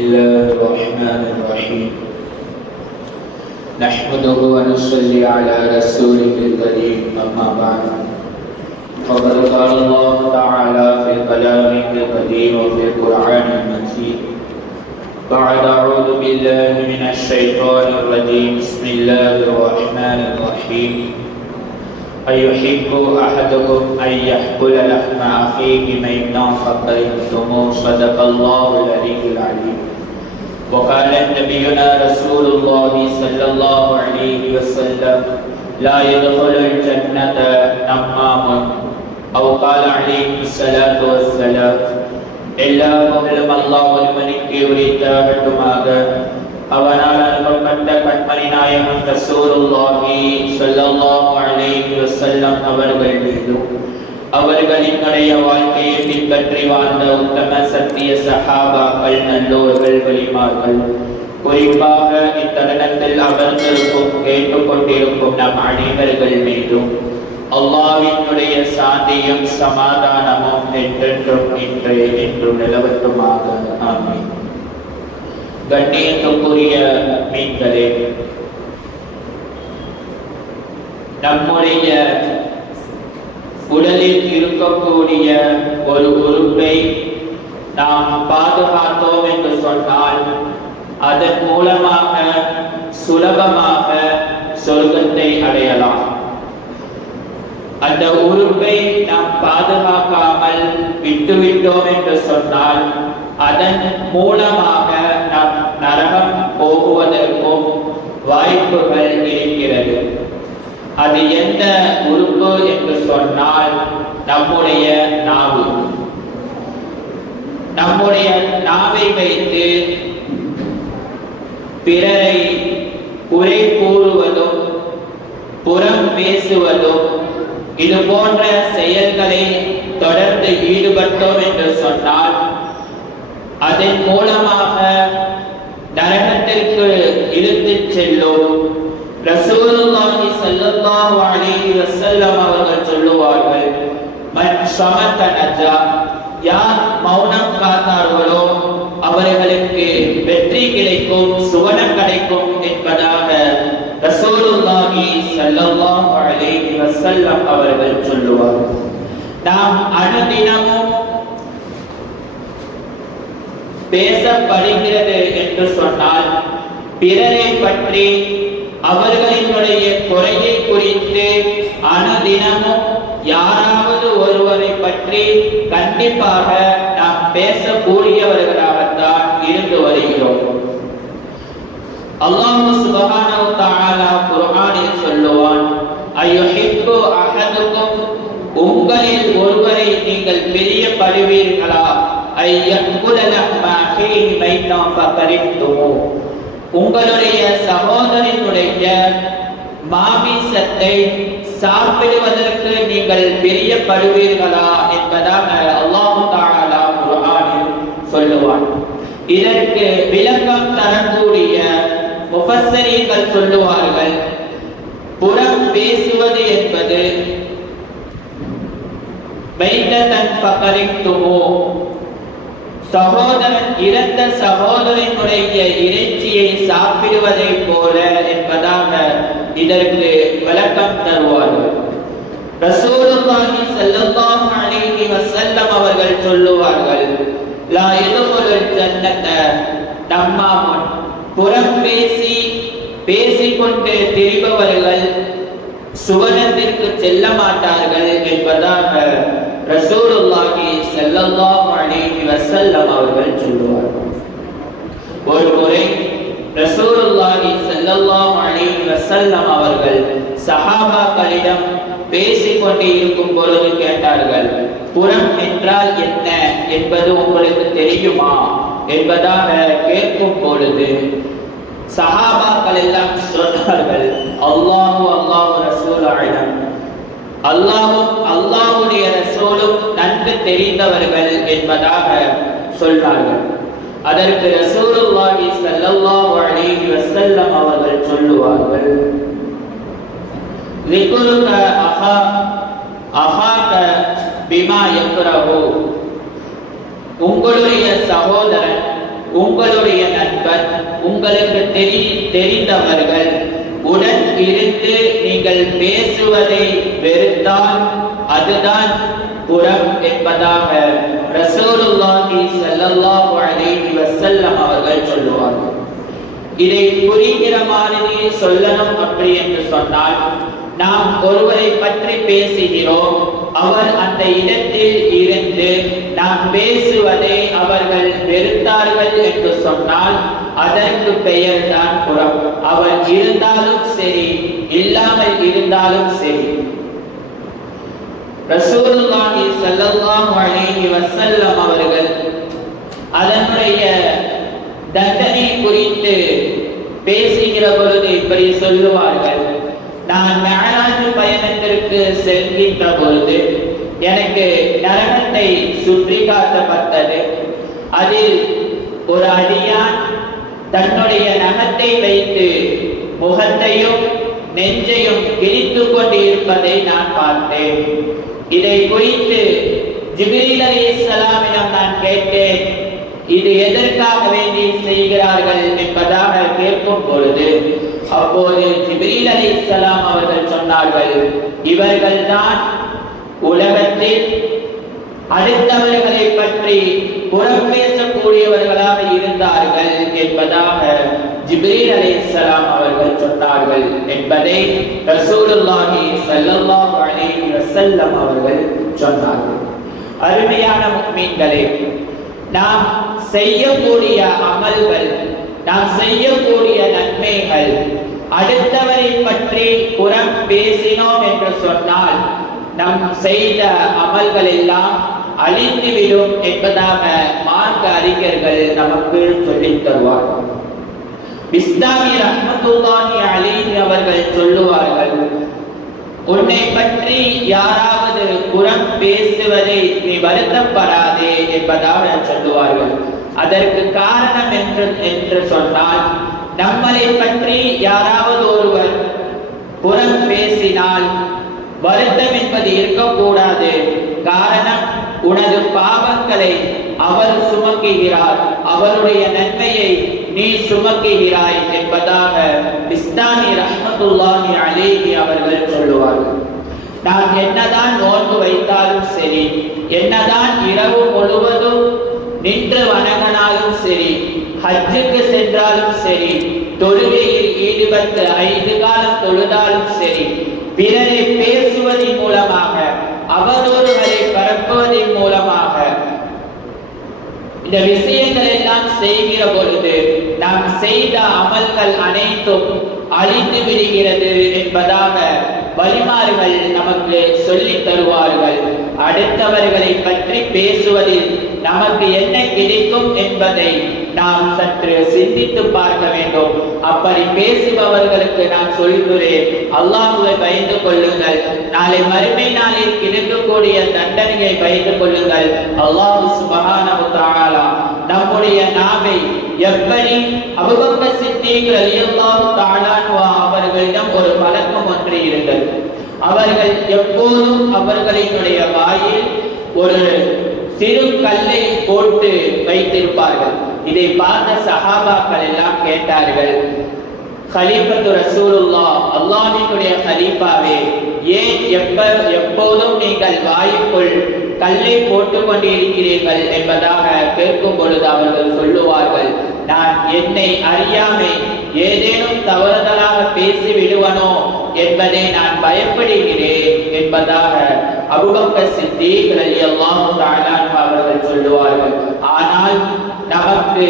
الله الرحمن الرحيم نحمده ونصلي على رسوله الكريم أما بعد فقد قال الله تعالى في كلامه القديم وفي القرآن المجيد بعد أعوذ بالله من الشيطان الرجيم بسم الله الرحمن الرحيم أيحب أحدكم أن يأكل لحم أخيه ميتا فكرهتموه صدق الله العلي العليم وقال نبينا رسول الله صلى الله عليه وسلم لا يدخل الجنة نمام أو قال عليه الصلاة والسلام إلا قبل الله الملك உரித்தாகட்டுமாக. அவனால் அனுப்பப்பட்ட கண்மணி நாயகம் ரசூலுல்லாஹி ஸல்லல்லாஹு அலைஹி வஸல்லம் அவர்கள் மீதும் அவர்களின் வாழ்க்கையை பின்பற்றி வாழ்ந்த உத்தம சத்திய சஹாபாக்கள் நல்லோர்கள் வலிமார்கள் குறிப்பாக இத்தருணத்தில் அமர்ந்திருக்கும் கேட்டுக்கொண்டிருக்கும் நம் அனைவர்கள் மீதும் அல்லாஹ்வினுடைய சாந்தியும் சமாதானமும் என்றென்றும் என்றும் நிலவட்டுமாக. ஆமீன். கண்ணியத்துக்குரிய மீன்களே, நம்முடைய உடலில் இருக்கக்கூடிய ஒரு உறுப்பை நாம் பாதுகாத்தோம் என்று சொன்னால் அதன் மூலமாக சுலபமாக சொர்க்கத்தை அடையலாம். அந்த உறுப்பை நாம் பாதுகாக்காமல் விட்டுவிட்டோம் என்று சொன்னால் அதன் மூலமாக நாம் நரகம் போகுவதற்கும் வாய்ப்புகள் இருக்கிறது. அது எந்த உறுப்பு என்று சொன்னால் நம்முடைய நாவு. நம்முடைய நாவை வைத்து பிறரை குறை கூறுவதும் புறம் பேசுவதும் இது போன்ற செயல்களை தொடர்ந்து ஈடுபட்டோம் என்று சொன்னால் அதன் மூலமாக நரகத்திற்கு இழுத்துச் செல்லும். ரசூலுல்லாஹி ஸல்லல்லாஹு அலைஹி வஸல்லம் அவர்கள் சொல்லுவார்கள், மன் ஸமத நஜா, யார் மௌனம் காத்தார்களோ அவர்களுக்கு வெற்றி கிடைக்கும், சுவனம் கிடைக்கும் என்பதாக ரசூலுல்லாஹி ஸல்லல்லாஹு அலைஹி வஸல்லம் அவர்கள் சொல்லுவார்கள். நாம் அனுதினமும் பேசப்படுகிறது என்று சொன்னால் பிறரை பற்றி அவர்களினுடைய குறையை குறித்து அனுதினமும் யாராவது ஒருவரை பற்றி கண்டிப்பாக நாம் பேசக்கூடியவர்களாகத்தான் இருந்து வருகிறோம். அல்லாஹ் சுப்ஹானஹு வ தஆலா குர்ஆனில் சொல்லுவான், அய்யுஹிப்பு அஹதுக்கும், உங்களில் ஒருவரை நீங்கள் பிரியப்படுவீர்களா, ஐயக்குல லஹ்ம அஹீஹி மைத்தன் ஃபகரிஹ்துமூஹ், உங்களுடைய சகோதரனுடைய மாமிசத்தை சாப்பிடுவதற்கு நீங்கள் பிரியப்படுவீர்களா என்பதாக அல்லாஹ் தஆலா குர்ஆனில் சொல்லுவான். இதற்கு விளக்கம் தரக்கூடிய முஃபஸ்ஸரீன்கள் சொல்லுவார்கள், புறம் பேசுவது என்பது மைத்தன் ஃபகரிஹ்துமூஹ், சகோதரன் இறந்த சகோதரனுடைய இறைச்சியை சாப்பிடுவதை போல என்பதாக இதற்கு விளக்கம் தருவார்கள். ரசூலுல்லாஹி ஸல்லல்லாஹு அலைஹி வஸல்லம் அவர்கள் சொல்லுவார்கள், லா யதுகுலுல் ஜன்னத நம்மாமுன், புறம் பேசிக்கொண்டு திரிபவர்கள் சுவனத்திற்கு செல்ல மாட்டார்கள் என்பதாக ரசூலுல்லாஹி ஸல்லல்லாஹு அலைஹி வஸல்லம் அவர்கள் சொல்லுவார்கள். ஒரு முறை ரசூலுல்லாஹி ஸல்லல்லாஹு அலைஹி வஸல்லம் அவர்கள் சஹாபாக்களிடம் பேசிக்கொண்டு இருக்கும் பொழுது கேட்டார்கள், புறம் என்றால் என்ன என்பது உங்களுக்கு தெரியுமா என்பதாக கேட்கும் பொழுது சஹாபாக்கள் எல்லாம் சொன்னார்கள், அல்லாஹு அல்லாஹு ரசூல் அலம், அல்லாஹும் அல்லாஹ்வுடைய ரசூலும் நன்கு தெரிந்தவர்கள் என்பதாக சொல்றார்கள். அதற்கு ரசூலுல்லாஹி ஸல்லல்லாஹு அலைஹி வஸல்லம் அவர்கள் சொல்லுவார்கள், ذِكْرُكَ أَخَاكَ بِمَا يَكْرَهُ, உங்களுடைய சகோதரன் உங்களுடைய நண்பன், உங்களுக்கு தெரிந்தவர்கள் உடன் இருந்து நீங்கள் பேசுவதை வெறுத்தால் அதுதான் புறம் என்பதாக ரசூலுல்லாஹி ஸல்லல்லாஹு அலைஹி வஸல்லம் அவர்கள் சொல்லுவார்கள். இதை புரிகிற மாதிரி சொல்லணும் அப்படி என்று சொன்னால், நாம் ஒருவரை பற்றி பேசுகிறோம், அவர் அந்த இடத்தில் இருந்து நாம் பேசுவதை அவர்கள் வெறுத்தார்கள் என்று சொன்னால் அதற்கு பெயர் தான் புறம். அவர் இருந்தாலும் சரி, இல்லாமல் இருந்தாலும் சரி. ரசூலுல்லாஹி ஸல்லல்லாஹு அலைஹி வஸல்லம் அவர்கள் அதனுடைய தண்டனை குறித்து பேசுகிற பொழுது இப்படி சொல்லுவார்கள். நான் மிஅராஜ் பயணத்திற்கு செல்கின்ற பொழுது எனக்கு நரகத்தை சுற்றி காட்டப்பட்டது. அதில் ஒரு அடியான் தன்னுடைய நகத்தை வைத்து முகத்தையும் நெஞ்சையும் கிழித்துக் கொண்டு இருப்பதை நான் பார்த்தேன். இதை குறித்து ஜிப்ரீல் அலைஹிஸ்ஸலாமிடம் நான் கேட்டேன், இது எதற்காக வேண்டி செய்கிறார்கள் என்பதாக கேட்கும் பொழுது அப்போது ஜிப்ரீல் அலைஹிஸ்ஸலாம் அவர்கள் சொன்னார்கள், இவர்கள்தான் உலகத்தில் அடுத்தவர்களை பற்றி புறம் பேசக்கூடியவர்களாக இருந்தார்கள் என்பதாக ஜிப்ரீல் அலைஹிஸ்ஸலாம் அவர்கள் சொன்னார்கள் என்பதை ரசூலுல்லாஹி ஸல்லல்லாஹு அலைஹி வஸல்லம் அவர்கள் சொன்னார்கள். அருமையான முஃமின்களே, நாம் செய்யக்கூடிய அமல்கள், நாம் செய்யக்கூடிய நன்மைகள் அடுத்தவரை பற்றி புறம் பேசினோம் என்று சொன்னால் நாம் செய்த அமல்கள் எல்லாம் அழிந்துவிடும் என்பதாக மார்க்க அறிஞர்கள் நமக்கு சொல்லித் தருவார்கள். பிஸ்தாமி ரஹ்மத்துல்லாஹி அலைஹி அவர்கள் சொல்லுவார்கள், உன்னை பற்றி யாராவது புறம் பேசுவதை நீ வருத்தப்படாதே என்பதாக சொல்லுவார்கள். அதற்கு காரணம் என்று சொன்னால், நம்மளை பற்றி யாராவது ஒருவர் புறம் பேசினால் வருத்தம் என்பது இருக்கக்கூடாது. காரணம், உனது பாவங்களை அவர் சுமக்குகிறார், அவருடைய நன்மையை நீ சுமக்குகிறாய் என்பதாக பிஸ்தாமி ரஹ்மத்துல்லாஹி அலைஹி அவர்கள் சொல்லுவார்கள். நாம் என்னதான் நோன்பு வைத்தாலும் சரி, என்னதான் இரவு முழுவதும் நின்று வணங்கினாலும் சரி, ஹஜ்ஜுக்கு சென்றாலும் சரி, தொழுகையில் ஈடுபட்டு 5 காலம் தொழுதாலும் சரி, பிறரை பேசுவதன் மூலமாக, அவதூறுகளை பரப்புவதன் மூலமாக இந்த விஷயங்கள் எல்லாம் செய்கிற பொழுது நாம் செய்த அமல்கள் அனைத்தும் அழிந்து விடுகிறது என்பதாக வழிமாறுகள் நமக்கு சொல்லித் தருவார்கள். அடுத்தவர்களை பற்றி பேசுவதில் நமக்கு என்ன கிடைக்கும் என்பதை நாம் சற்று சிந்தித்து பார்க்க வேண்டும். அப்படி பேசுபவர்களுக்கு நான் சொல்கிறேன், அல்லாஹ்வை பயந்து கொள்ளுங்கள், நாளை மறுமை நாளில் கிடைக்கக்கூடிய தண்டனையை பயந்து கொள்ளுங்கள். அல்லாஹ் சுப்ஹானஹு வ தஆலா நம்முடைய நாவை எப்படி அபூபக்கர் சித்தீக் ரலியல்லாஹு தஆலா அவர்களிடம் ஒரு பழக்கம் ஒன்று இருந்தது. அவர்கள் எப்போதும் அவர்களினுடைய வாயில் ஒரு சிறு கல்லை போட்டு வைத்திருப்பார்கள். இதை பார்த்த சஹாபாக்கள் எல்லாம் கேட்டார்கள், கலீஃபத்து ரசூலுல்லாஹ், அல்லாஹ்வினுடைய கலீஃபாவே, ஏன் எப்போதும் நீங்கள் வாய்க்குள் கல்லை போட்டுக் கொண்டிருக்கிறீர்கள் என்பதாக கேட்கும் பொழுது அவர்கள் சொல்லுவார்கள், நான் என்னை அறியாமை ஏதேனும் தவறுதலாக பேசி விடுவனோ என்பதை நான் பயப்படுகிறேன் என்பதாக அபூபக்கர் சித்தீக் ரலியல்லாஹு தஆலா அவர்கள் சொல்லுவார்கள். ஆனால் நமக்கு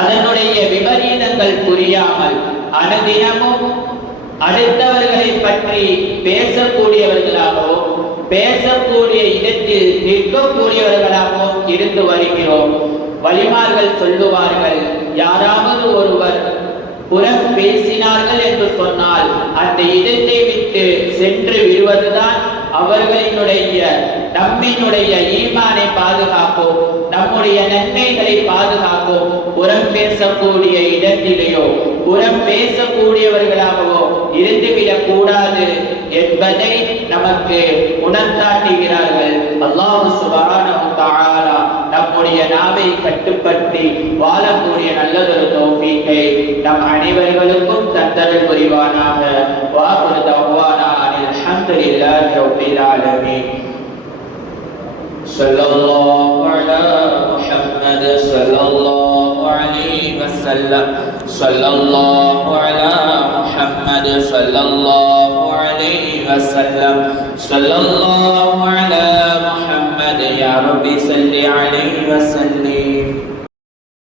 அதனுடைய விபரீதங்கள் புரியாமல் அனுதினமும் அடுத்தவர்களை பற்றி பேசக்கூடியவர்களாகவும் பேசக்கூடிய இடத்தில் நிற்கக்கூடியவர்களாகவும் இருந்து வருகிறோம். வலிமார்கள் சொல்லுவார்கள், யாராவது ஒருவர் புறம் பேசினார்கள் என்று சொன்னால் அந்த இடத்தை விட்டு சென்று விடுவதுதான் அவர்களினுடைய நம்மினுடைய ஈமானை பாதுகாப்போம், நம்முடைய நன்மைகளை பாதுகாப்போம். புறம் பேசக்கூடிய இடத்திலேயோ புறம் பேசக்கூடியவர்களாகவோ இருந்துவிடக் கூடாது என்பதை நமக்கு உணர்த்தாட்டுகிறார்கள். அல்லாஹ் சுப்ஹானஹு வ தஆலா நம் நம்முடைய நாவை கட்டுப்படுத்தி வாழக்கூடிய நல்லதொரு தௌஃபீக்கை நம் அனைவர்களுக்கும் தந்தருள் புரிவானாக. வாகுரு தஅவானா அனில் ஹம்துலில்லாஹி ரப்பில் ஆலமீன். ஸல்லல்லாஹு அலா முஹம்மத் ஸல்லல்லாஹு அலைஹி வஸல்லம். ஸல்லல்லாஹு அலா முஹம்மத் ஸல்லல்லாஹு அலைஹி வஸல்லம். ஸல்லல்லாஹு அலா முஹம்மத் யா ரப்பி ஸல்லி அலைஹி வஸல்லிம்.